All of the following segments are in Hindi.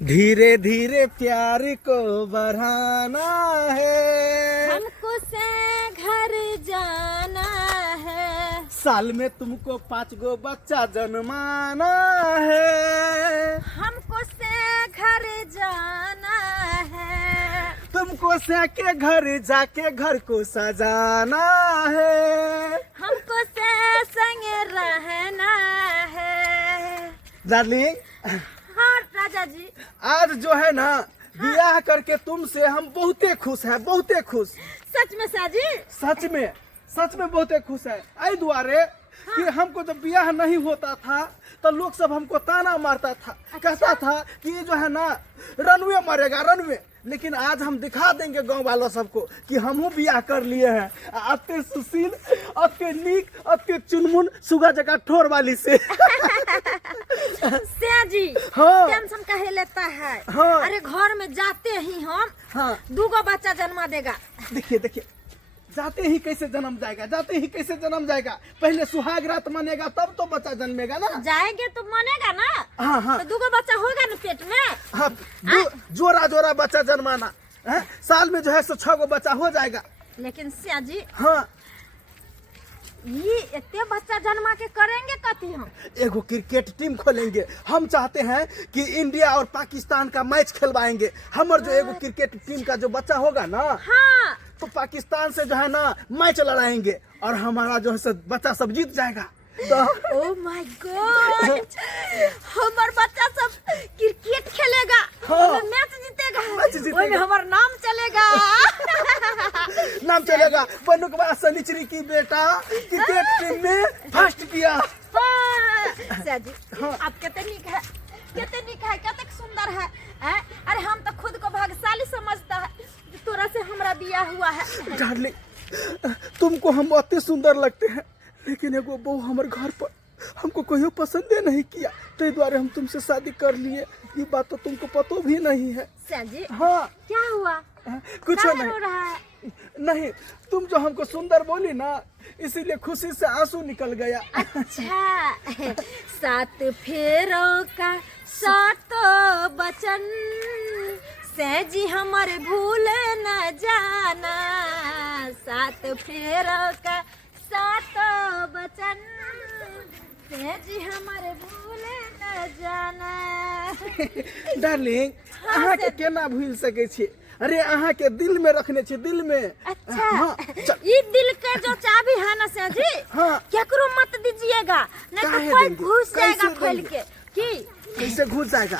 धीरे धीरे प्यार को बढ़ाना है, हमको से घर जाना है, साल में तुमको 5 गो बच्चा जन्माना है, हमको से घर जाना है, तुमको से के घर जाके घर को सजाना है, हमको से संग रहना है। डार्लिंग हाँ राजा जी, आज जो है ना ब्याह करके तुमसे हम बहुते खुश हैं, बहुते खुश। सच में साजी? सच में बहुते खुश है। आई दुआरे कि हमको जब ब्याह नहीं होता था तो लोग सब हमको ताना मारता था, कहता था कि ये जो है ना रनवे मरेगा रनवे। लेकिन आज हम दिखा देंगे गांव वालों सबको कि हमहू ब्याह कर लिए हैं, अते सुशील, अते नीक, अते चुनमुन, सुगा जगह ठोर वाली से। जी हाँ। टेंशन काहे लेता है? हाँ। अरे घर में जाते ही हम हाँ। 2 गो बच्चा जन्मा देगा। देखिए जाते ही कैसे जन्म जाएगा, जाते ही कैसे जन्म जाएगा। पहले सुहाग रात मनेगा तब तो बच्चा जन्मेगा ना। जाएंगे तो मनेगा ना। हाँ हाँ। तो 2 गो बच्चा होगा ना पेट में। हाँ, जोरा बच्चा जन्माना है। साल में जो है 6 गो बच्चा हो जाएगा। लेकिन सिया जी, हाँ, ये इतने बच्चा जन्मा के करेंगे कथी हम? एगो क्रिकेट टीम खोलेंगे। हम चाहते हैं कि इंडिया और पाकिस्तान का मैच खेलवाएंगे। हमारे जो एगो क्रिकेट टीम का जो बच्चा होगा ना, हाँ। तो पाकिस्तान से जो है ना मैच लड़ाएंगे और हमारा जो है बच्चा सब जीत जाएगा। तो ओह माय गॉड, हमार बच्चा सब क्रिकेट खेलेगा, हाँ। मैच जीतेगा, मैच जीतेगा। ओए में हमार नाम चलेगा। नाम चलेगा बनू के बाद सनिचरी की बेटा क्रिकेट टीम में फर्स्ट किया। सिया जी, हाँ। आप कितने नीक है, कितने सुंदर है। अरे हम तो खुद को भाग्यशाली समझता है कि तोरा से हमरा बियाह हुआ है। डार्लिंग, तुमको हम अति सुंदर लगते हैं, लेकिन एगो बहू हमारे घर पर हमको कोई पसंद नहीं किया, तो द्वारे हम तुमसे शादी कर लिए। ये बात तो तुमको पतो भी नहीं है। सिया जी, हाँ, क्या हुआ? कुछ काहे नहीं। रो रहा है? नहीं, तुम जो हमको सुंदर बोली ना, इसीलिए खुशी से आंसू निकल गया। अच्छा, 7 फेरों का 7 बचन से जी हमारे भूल न जाना। 7 फेरों का 7 बचन से जी हमारे भूल न जाना। डार्लिंग, अहाँ के केना भूल सके छी? अरे अहाँ के दिल में रखने छी, दिल में। अच्छा, हाँ, ये दिल के जो चाबी है ना सिया जी, हाँ। केकरो मत दीजिएगा, नहीं काहे तो कोई देंगे? घुस जाएगा कैसे खोल देंगे? के। की कैसे घुस जाएगा?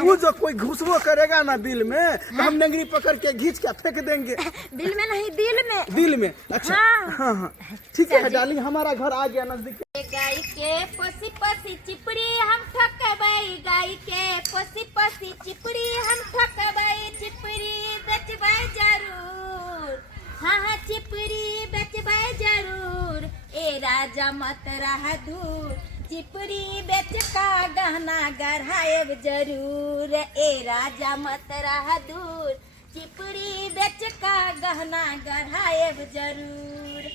वो जो कोई घुसबो करेगा ना दिल में, तो हम नंगरी पकड़ के घींच के फेंक देंगे। दिल में नहीं, दिल में। दिल में? अच्छा, हाँ। हाँ। ठीक है डार्लिंग, हमारा घर आ गया नजदीक। गाय के पोसी पोसी चिपड़ी हम ठकबई, गाय के पोसी पोसी चिपड़ी हम ठकबई, चिपड़ी बेचबई जरूर। हाँ चिपड़ी बेचबई जरूर, ए राजा मत रह दूर। चिपड़ी बेच का गहना गढ़ाएब जरूर, ए राजा मत रह दूर। चिपड़ी बेच का गहना गढ़ाएब जरूर।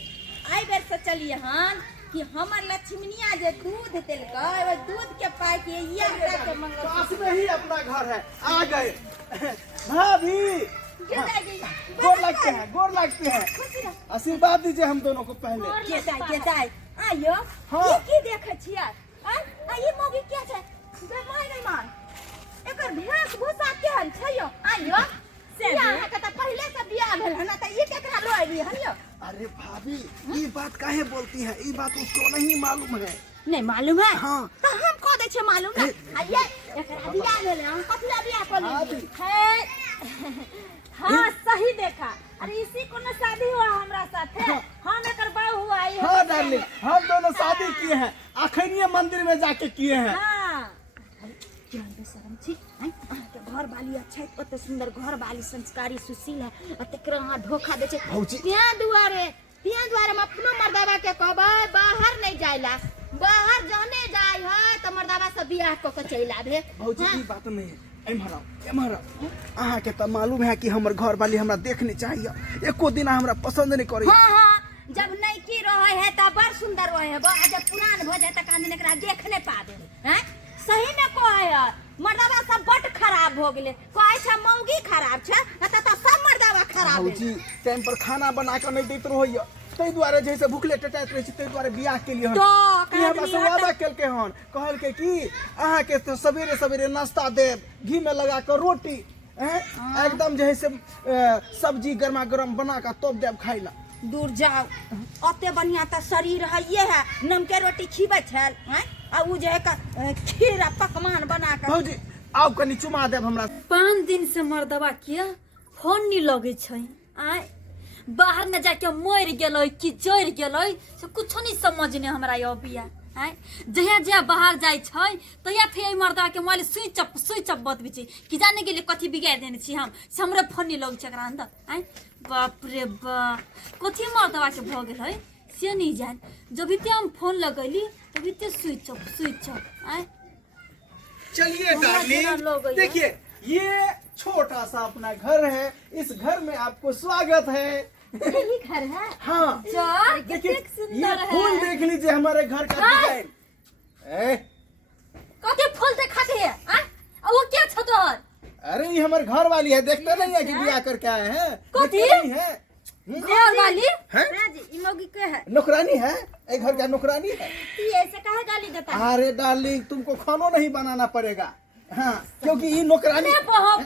आई बेर से चलिए हन कि हमर लक्ष्मनिया जे दूध देलकै, दूध के पाई के ये हमरा के मंगल। पास में ही अपना घर है, आ गए। भाभी, गोर लगते हैं। आशीर्वाद दीजिए हम दोनों को पहले। के आयो। हाँ। ये की देखे छियै? आ ये मोगी के छै? बेमाय नहीं मान। एकर भेष भूसा केहन छै यो? आयो। से अहाँ के त पहले से बियाह भेल हन, त ये केकरा लो आइली हन यो? अरे भाभी, ये बात काहे बोलती है? ये बात उसको नहीं मालूम है। नहीं मालूम है? हाँ। तो हम को दे छे मालूम है। आइए, एकरा बियाह भेल, हम कथला बियाह कर ली है। हाँ सही देखा। अरे इसी को ना शादी हुआ हमरा साथे। हम एकर बाऊ हुआ। हाँ डार्लिंग, हम दोनों शादी किए हैं, अखनिये मंदिर में जाके किए हैं। हाँ। क्या शर्म छी? के घर वाली अच्छा है, ओते सुंदर घर वाली, संस्कारी, सुशील है, तेकरा हां धोखा दे छे। भौजी, त्या दुआरे हम अपनो मर्दावा के कहबै बाहर नहीं जाइला। बाहर जाने जाय है त मर्दावा से बियाह क के चल आबे। भौजी की बात नहीं है। एमहर अहाँ के त मालूम है कि हमर घर वाली हमरा देखने चाहिए, एको दिन हमरा पसंद नहीं करे। हाँ, जब नहीं की रहे है त बड़ सुंदर रहे है, जब पुरान हो जाए त कान एकरा देख नहीं पाबे। हैं सही में कहे है, मर्दावा सब बड़ खराब खराब हो गेले कोई छ मौगी खराब छ त सब मर्दावा खराब है भौजी टाइम पर खाना बना के नहीं दैत रहोइया तै द्वारे जैसे भूखले टटाइत रहे छी तै द्वारे बियाह के लिए तो कि हमरा से वादा केलके हन कहल के कि अहाँ के तो सवेरे सवेरे नाश्ता देब घी में लगा के रोटी एकदम जे है से सब्जी गरमा गरम बना के तब देब खाई ला दूर जाओ अते बढ़िया त शरीर है ये है नमके रोटी खीबे छल हैं आ उ जे है खीर आ पकवान बना के भौजी आउ कनी चुमा देब हमरा 5 दिन से मर्दवा के फोन नहीं लगे छै आय बाहर में जाके मर गेलै कि जड़ गेलै से कुछ नहीं समझने हमरा अबिया आय जहिया जहिया बाहर जाय छै तहिया फिर मर्दवा के मोबाइल स्विच ऑफ बतबै छै कि जाने के लिए कथी बिगाड़ देने छी हम से हमरे फोन नहीं लगे छै एकरा अंदर आय बाप रे बा कथी मर्दवा के भ गेल है से नहीं जान जब भी हम फोन लगैली तभी ते स्विच ऑफ आय चलिए डार्लिंग देखिए ये छोटा सा अपना घर है इस घर में आपको स्वागत है यही घर है हाँ चल देखिए कितने सुंदर ये है फूल देख लीजिए हमारे घर का डिजाइन कथी फूल दिखाते है आ वो क्या छ तोहर अरे ये हमारे घर वाली है देखते नहीं है कि ब्याह करके आए हैं कथी? देखते नहीं है घर वाली हैं? राजी ई मौगी के है नौकरानी है एक घर का नौकरानी है तू ऐसे काहे गाली देता है अरे डार्लिंग तुमको खाना नहीं बनाना पड़ेगा हाँ क्योंकि ये नौकरानी अरे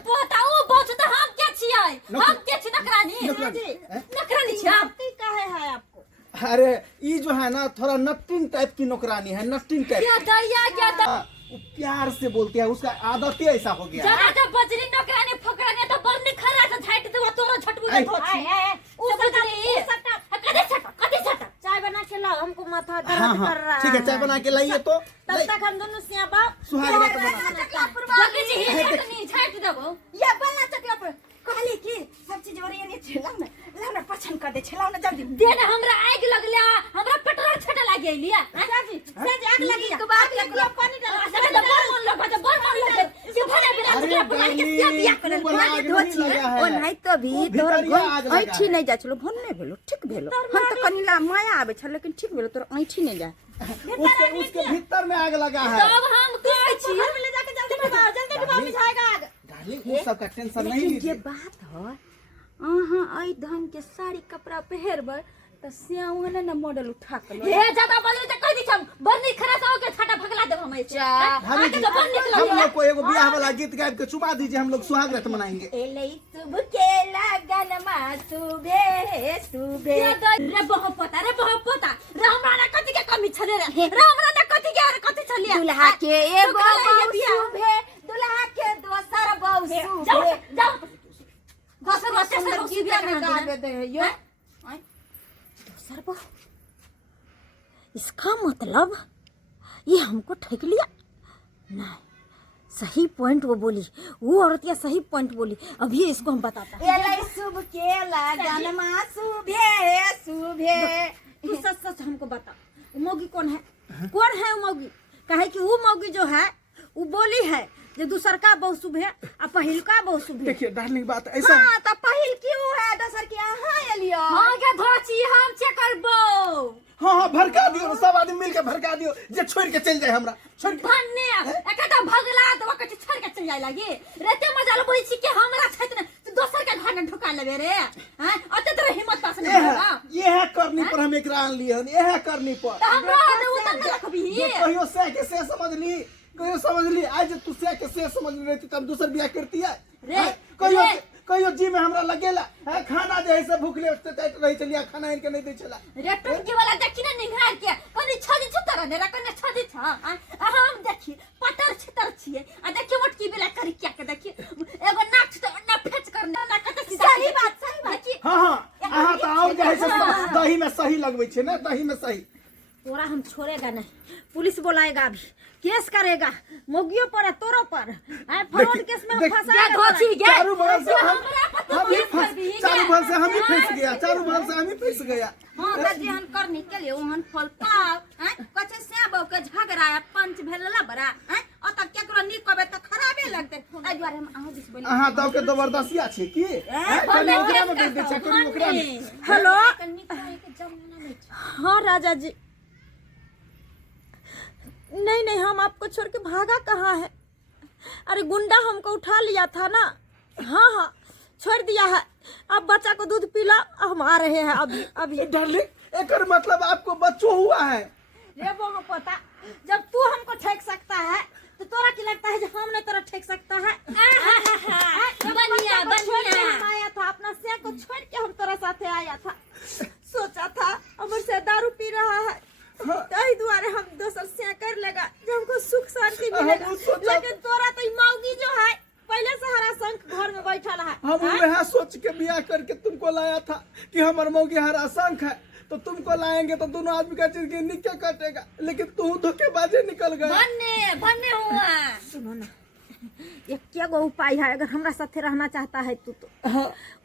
पोता ओ बहुत तो हम क्या छियै हम क्या छी नकरानी नौकरानी, हैं? नकरानी छियै ती काहे है आपको अरे ये जो है ना थोड़ा नट्टिन टाइप की नौकरानी है नट्टिन टाइप क्या दरिया क्या हाँ, वो प्यार से बोलते हैं उसका आदत ही ऐसा हो गया है जरा जब बजरी नकरानी फकरानी तो बरनी खरा से झाट दे तोरा झटबू ऐ, दे थोची उ बजरी कदे सटा चाय बना के लाओ हमको माथा दर्द हाँ हाँ कर रहा ठीक है चाय बना के लाइए तो तब तक हम दोनों सिया बाप सुहाग रात बना जल्दी जी हिटनी झाट देबो ये बना चकला पर कहली की सब चीज और ये छेलाव ना लाना पछन कर दे छेलाव ना जल्दी दे दे हमरा आग लगले हमरा पेट्रोल छटा लागे लिया राजी से आग लगी एक बात लगी पानी डाल अरे तो बर मन लगा बर मन लगा ये भरे बिना अरे चकला बुला के क्या बिया करे तू बना आग नहीं लगा है। ओ नहीं तो भी वो तोर भितरिया आग लगा ऐठी है। नहीं जा चलो भन नहीं भेलो ठीक भेलो हम तो कनिला माया आवे छ लेकिन ठीक भेलो तोर ऐठी नहीं जा उसके भीतर में आग लगा है तब हम कहै छी घर में ले जाके जल्दी डुबाओ जल्दी डुबाओ बुझाएगा आग डार्लिंग उस सब का टेंशन नहीं लेकिन लीजिए ये बात हो अहाँ आई ढंग के साड़ी कपड़ा पहरबै त सियाऊ है ना मॉडल उठा के लो हे ज्यादा बोले तो कह दी हम बरनी खरा से होके छटा भगला देब हम ऐसे भाभी जी तो बन निकल हम लोग को एगो ब्याह वाला गीत गाय के चुमा दीजिए हम लोग सुहाग रात मनाएंगे एलै शुभ के लगन मा सुबे सुबे रे बहुत पता रे हमरा ना कथि के कमी छले रे हमरा ना कथि के कथि छले दुल्हा के एगो शुभ बहू बियाह। शुभे दुल्हा के दोसर बहू जाओ शुभे जाओ दोसर सुंदर दोसर गीत बियाह गा कर दे यो दोसर बहू इसका मतलब ये हमको ठग लिया नहीं सही पॉइंट वो बोली वो औरत या सही पॉइंट बोली अभी इसको हम बताता हैं एलै शुभ के लगन मा शुभे शुभे तू सच सच हमको बता वो मौगी कौन है वो मौगी कहे कि वो मौगी जो है वो बोली है जो दूसर का बहुत शुभ है और पहिल का बहुत शुभ है देखिए डार्लिंग बात ऐसा हाँ तो पहिल क्यों है दूसर के यहाँ एलियो हां के धोची हम चेक करबो हाँ हाँ भड़का दियो ना, सब आदमी मिलके भड़का दियो जे छोड़ के चल जाए हमरा छोड़ के भन्ने एकटा भगला तो कथि छोड़ के चल जाय लागी रेते मजा लो बोली छी के हमरा छत ने तू दोसर के घर में ढुका लेबे रे हैं अते तोरा हिम्मत पास नहीं होगा ये है करनी पर हम एकरा आन लिए हन ये है करनी पर तो हमरा तो उतर न रखबी ये कहियो से के से समझ ली कहियो समझ ली आज तू से के से समझ ली रहती तब दूसर बियाह करती है रे, कहियो रे। कहियो जी में हमरा लगेला है खाना जे है से भूखले उठते टाइट रही चलिया खाना इनके नहीं दे चला रे टुकी वाला देखी ना निघार के कनी छदी छतर ने रे कनी छदी छ हम देखी पटर छितर छिए आ देखी मोटकी बेला करी क्या के देखी एगो नाक तो ना फेच कर ना कत सही बात हां हां आहा तो और जे है से दही में सही लगबै छे ना दही में सही तोरा हम छोड़ेगा नहीं पुलिस बुलाएगा अभी केस करेगा मोगियों पर है तोरो पर है फ्रॉड केस में हम फंसाएगा धोची गे चारों बगल से हमरा पता हम ही नहीं फंस चारों बगल से हम ही फंस गया चारों बगल से हम ही फंस गया हां दादी हम कर निकले ओहन फल पाव हैं कछे से बाऊ के झगड़ा है पंच भेलला बड़ा हैं अत केकरो नी कबे त खराबे लगते ए द्वारे हम आहो दिस बोली आहा तो के जबरदस्तिया छे की कनी ओकरा में दे दे छे कनी ओकरा में हेलो हाँ राजा जी नहीं नहीं हम आपको छोड़ के भागा कहाँ है अरे गुंडा हमको उठा लिया था ना। हाँ हाँ छोड़ दिया है, अब बच्चा को दूध पिला, हम आ रहे हैं अभी अभी। डार्लिंग एक मतलब आपको बच्चों हुआ है? रे वो पता, जब तू हमको ठेक सकता है तो तोरा की लगता है जो हमने तोरा ठेक सकता है? बनिया बनिया हम आया था, अपना से को छोड़ के हम तोरा साथे आया था। सोचा था हमर से दारू पी रहा है, तही दुआरे हम दोसर से कर लेगा जो हमको सुख शांति मिलेगा। लेकिन तोरा तो मौगी जो है पहले से हरा संख घर में बैठा रहा। हम वह सोच के बियाह करके तुमको लाया था कि हमार मौगी हरा शंख है, तो तुमको लाएंगे तो दोनों आदमी का जिंदगी निके कटेगा, लेकिन तू धोखेबाजी निकल गया। भन्ने हुआ। सुनो ना, ये क्या गो उपाय है, अगर हमरा साथे रहना चाहता है तू तो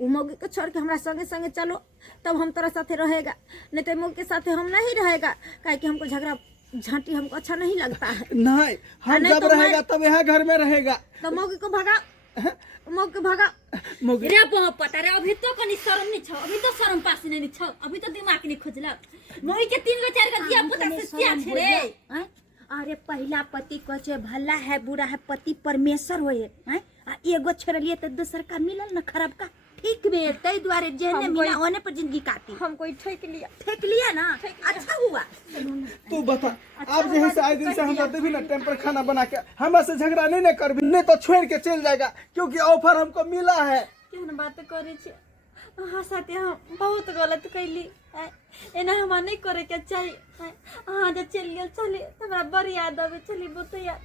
वो मौगी को छोड़ के हमरा संगे संगे चलो, तब हम तोरा साथे रहेगा। नहीं तो मौगी के साथे हम नहीं रहेगा, काहे कि हमको झगड़ा झांटी हमको अच्छा नहीं लगता है। नहीं, हम नहीं जब तो रहेगा तब यहाँ घर में रहेगा। तो मौगी को भगा, मौगी को भगा। मौगी रे बहुत पता रे, अभी तो कनी शर्म नहीं छौ, अभी तो शर्म पास नहीं छौ, अभी तो दिमाग नहीं खोजला। मोही के 3 गो 4 गो दिया पुता से क्या छे रे? अरे पहला पति कहे भला है बुरा है, पति परमेश्वर होए हैं। एगो छोड़लिए तो दूसर का मिलल ना खराब का, ठीक बे, तई द्वारे जेने मिला ओने पर जिंदगी काटी। हम कोई ठेक लिया ना, अच्छा हुआ। तू बता, आप जैसे से आए दिन से हमरा देवी ना टेम्पर खाना बना के हमरा से झगड़ा नहीं ना करबी, नहीं तो छोड़ के चल जाएगा, क्योंकि ऑफर हमको मिला है। केहन बात करे छे, हाँ साथे हम बहुत गलत कैली, एना हमरा नहीं करे के चाहिए। हाँ जब चल गया चले, हमरा बड़ी याद आवे चली बतैया,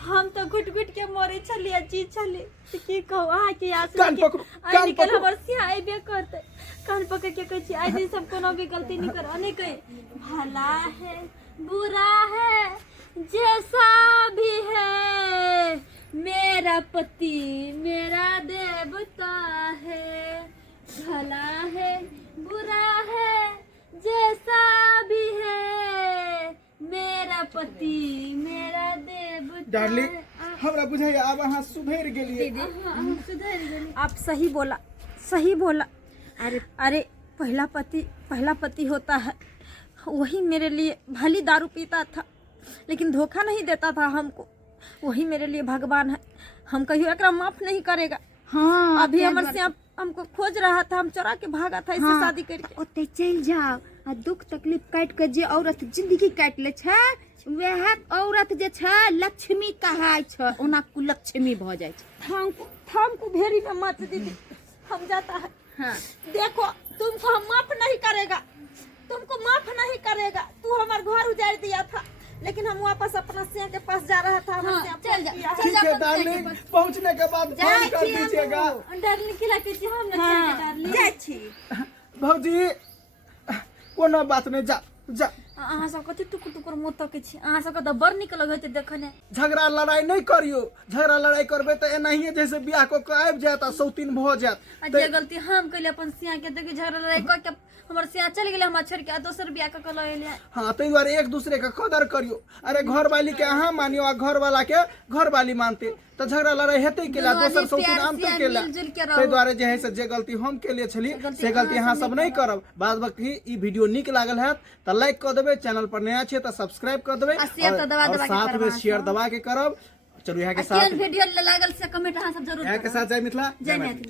हम तो घुट घुट के मरे छलिए जी छली, तो की कहू अहाँ के आंसू कान पकड़ो, कान निकल पकड़ो। हमर से आइबे करते। कान पकड़ के कहै छी, आई दिन सब कोनो भी गलती नहीं कर, नहीं कहे भला है बुरा है जैसा भी है, मेरा पति मेरा देवता है। भला है बुरा है जैसा भी है, मेरा पति मेरा देवता। डार्लिंग हमरा बुझाइए अब अहाँ सुधर गेलिए। आप सही बोला, सही बोला। अरे पहला पति होता है, वही मेरे लिए भली दारू पीता था लेकिन धोखा नहीं देता था हमको, वही मेरे लिए भगवान है। हम कहियो एकरा माफ नहीं करेगा। हाँ अभी हमर से हमको खोज रहा था, हम चोरा के भागा था इससे शादी करके। ओते चल जाओ आ दुख तकलीफ काट के जे औरत जिंदगी काट ले छै, वह औरत जे छै लक्ष्मी कहाय छै, ओना कुलक्ष्मी भ जाय छै। थाम को भेड़ी में मत दीदी, हम जाता है। हाँ देखो तुमको हम माफ नहीं करेगा, तुमको माफ नहीं करेगा। तू हमारे घर उजाड़ दिया था, लेकिन हम वापस अपना सिया के पास जा रहा था। चल जा, ठीक है डार्लिंग, पहुंचने के बाद फोन कर दीजिएगा। डार्लिंग खिला के छी हम ना डार्लिंग जाय छी। भौजी कोनो बात नहीं, जा जा। अहाँ सब कथी टुकुर टुकुर मुँह तकै छी, अहाँ सबके तऽ बड़ नीक लगैत देखने। झगड़ा लड़ाई नहीं करियो, झगड़ा लड़ाई करबे तो एनाहिए जैसे बियाह को आबि जात आ सौतीन भ जात। जे गलती हम कैले अपन सिया के, देखी झगड़ा लड़ाई क के हमर सिया चल गेले, हमरा छोड़ के दोसर बियाह क के ल एले। हाँ ताहि दुआरे एक दूसरे का कदर करियो। अरे घर वाली के अहाँ मानियो आ घर वाला के घर वाली मानते, तो झगड़ा लड़ाई हेते केला, दोसर सौतीन आनते केला। ताहि दुआरे जे है से जे गलती हम केले छली से गलती अहाँ सब नहीं करब। बाद बाकी ई वीडियो नीक लागल है तो लाइक कर देबे, चैनल पर नया छे तो सब्सक्राइब कर देबे, और साथ में शेयर दबा के करब। चलू यहाँ के साथ वीडियो लागल से कमेंट अहाँ सब जरूर यहाँ के साथ जय मिथिला, जय मैथिली।